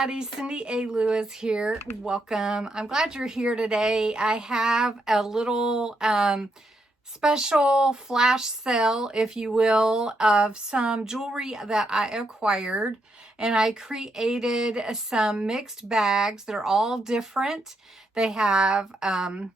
everybody, Cindy A. Lewis here. Welcome. I'm glad you're here today. I have a little special flash sale, if you will, of some jewelry that I acquired. And I created some mixed bags. They're all different. They have,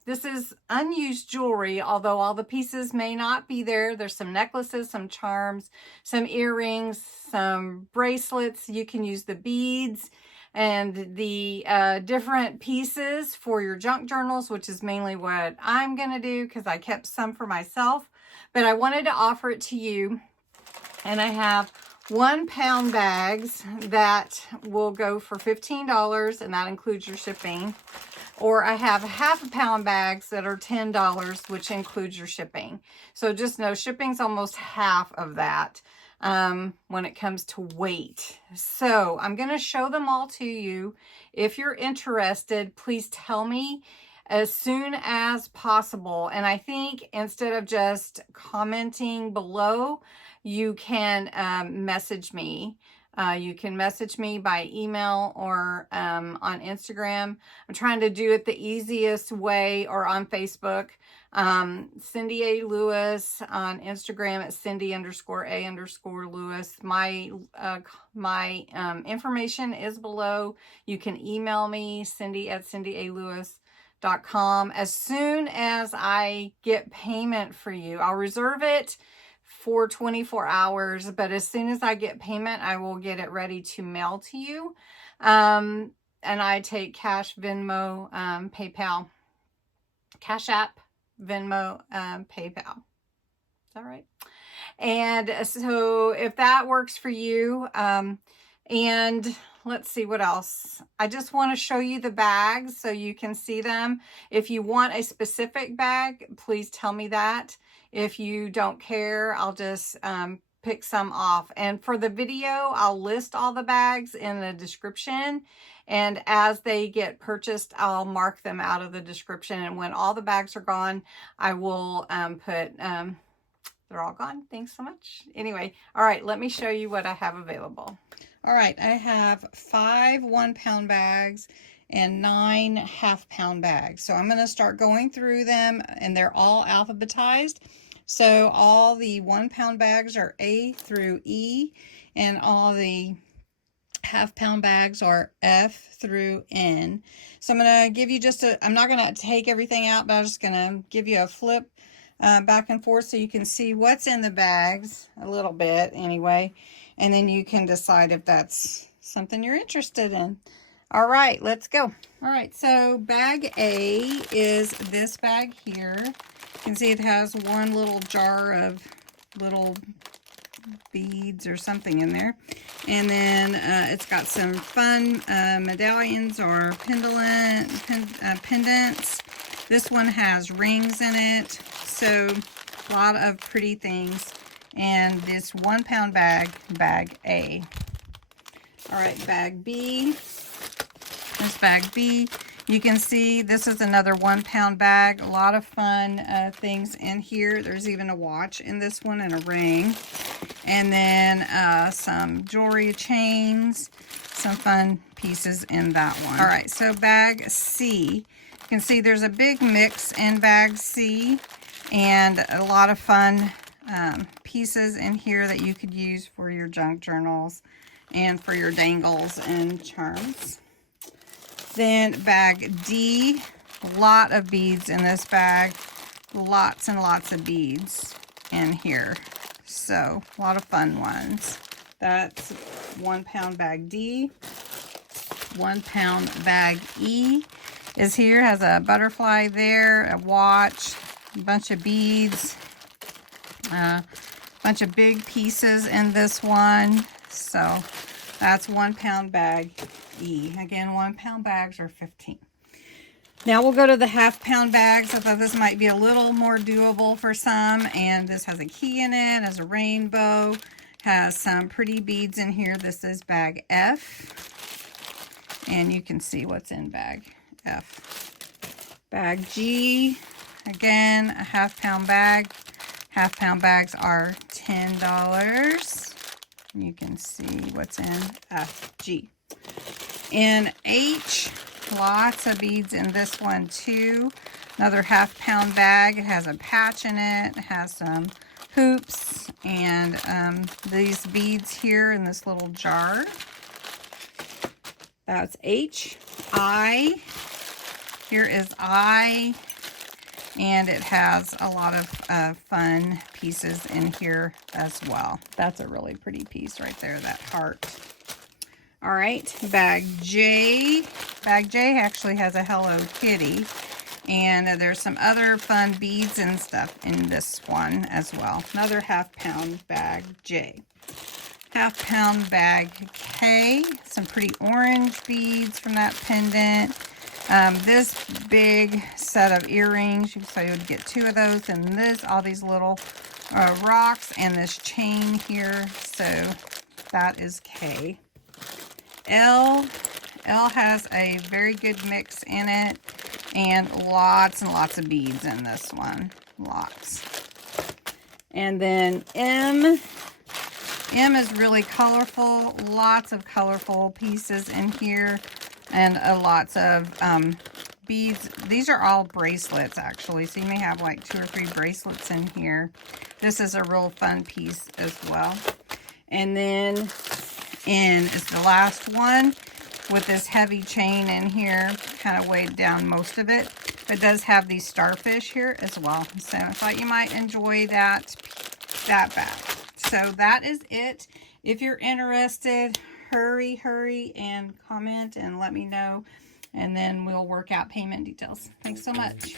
this is unused jewelry, although all the pieces may not be there. There's some necklaces, some charms, some earrings, some bracelets. You can use the beads and the different pieces for your junk journals, which is mainly what I'm going to do because I kept some for myself. But I wanted to offer it to you. And I have 1 pound bags that will go for $15, and that includes your shipping. Or I have ½ pound bags that are $10, which includes your shipping. So just know shipping's almost half of that when it comes to weight. So I'm going to show them all to you. If you're interested, please tell me as soon as possible. And I think instead of just commenting below, you can message me. You can message me by email or on Instagram. I'm trying to do it the easiest way, or on Facebook. Cindy A. Lewis on Instagram at Cindy_A_Lewis. My information is below. You can email me, Cindy@CindyALewis.com. As soon as I get payment for you, I'll reserve it for 24 hours, but as soon as I get payment, I will get it ready to mail to you. And I take cash, Venmo, PayPal, Cash App, Venmo, PayPal. Is that right? And so if that works for you, and let's see what else. I just want to show you the bags so you can see them. If you want a specific bag, please tell me that. If you don't care, I'll just pick some off. And for the video, I'll list all the bags in the description. And as they get purchased, I'll mark them out of the description. And when all the bags are gone, I will put, they're all gone. Thanks so much. Anyway, all right, let me show you what I have available. All right, I have 5 1 pound bags and 9 ½ pound bags. So I'm going to start going through them, and they're all alphabetized. So all the 1 pound bags are A through E, and all the ½ pound bags are F through N. So I'm going to give you just I'm not going to take everything out, but I'm just going to give you a flip back and forth so you can see what's in the bags a little bit anyway. And then you can decide if that's something you're interested in. All right, let's go. All right, so bag A is this bag here. You can see it has one little jar of little beads or something in there. And then it's got some fun medallions or pendants. This one has rings in it. So a lot of pretty things. And this 1 pound bag, bag A. All right, bag B. This bag B. You can see this is another 1 pound bag. A lot of fun things in here. There's even a watch in this one and a ring. And then some jewelry, chains, some fun pieces in that one. All right, so bag C. You can see there's a big mix in bag C and a lot of fun pieces in here that you could use for your junk journals and for your dangles and charms. Then bag D, a lot of beads in this bag, lots and lots of beads in here. So a lot of fun ones. That's 1 pound bag D. 1 pound bag E is here, has a butterfly there, a watch, a bunch of beads, a bunch of big pieces in this one. So that's 1 pound bag E. Again, 1 pound bags are 15. Now we'll go to the ½ pound bags. I thought this might be a little more doable for some. And this has a key in it, has a rainbow, has some pretty beads in here. This is bag F. And you can see what's in bag F. Bag G, again, a ½ pound bag. ½ pound bags are $10. You can see what's in FG. In H, lots of beads in this one too. Another half-pound bag. It has a patch in it. It has some hoops and these beads here in this little jar. That's H. I. Here is I. And it has a lot of fun pieces in here as well. That's a really pretty piece right there, that heart. All right, bag J. Bag J actually has a Hello Kitty. And there's some other fun beads and stuff in this one as well. Another half-pound bag J. Half-pound bag K. Some pretty orange beads from that pendant. This big set of earrings, so you would get 2 of those, and this, all these little rocks, and this chain here. So that is K. L. L has a very good mix in it, and lots of beads in this one. Lots. And then M. M is really colorful. Lots of colorful pieces in here. And lots of beads. These are all bracelets, actually. So you may have like 2 or 3 bracelets in here. This is a real fun piece as well. And then N is the last one with this heavy chain in here. Kind of weighed down most of it. But it does have these starfish here as well. So I thought you might enjoy that bag. So that is it. If you're interested, hurry and comment and let me know, and then we'll work out payment details. Thanks so much.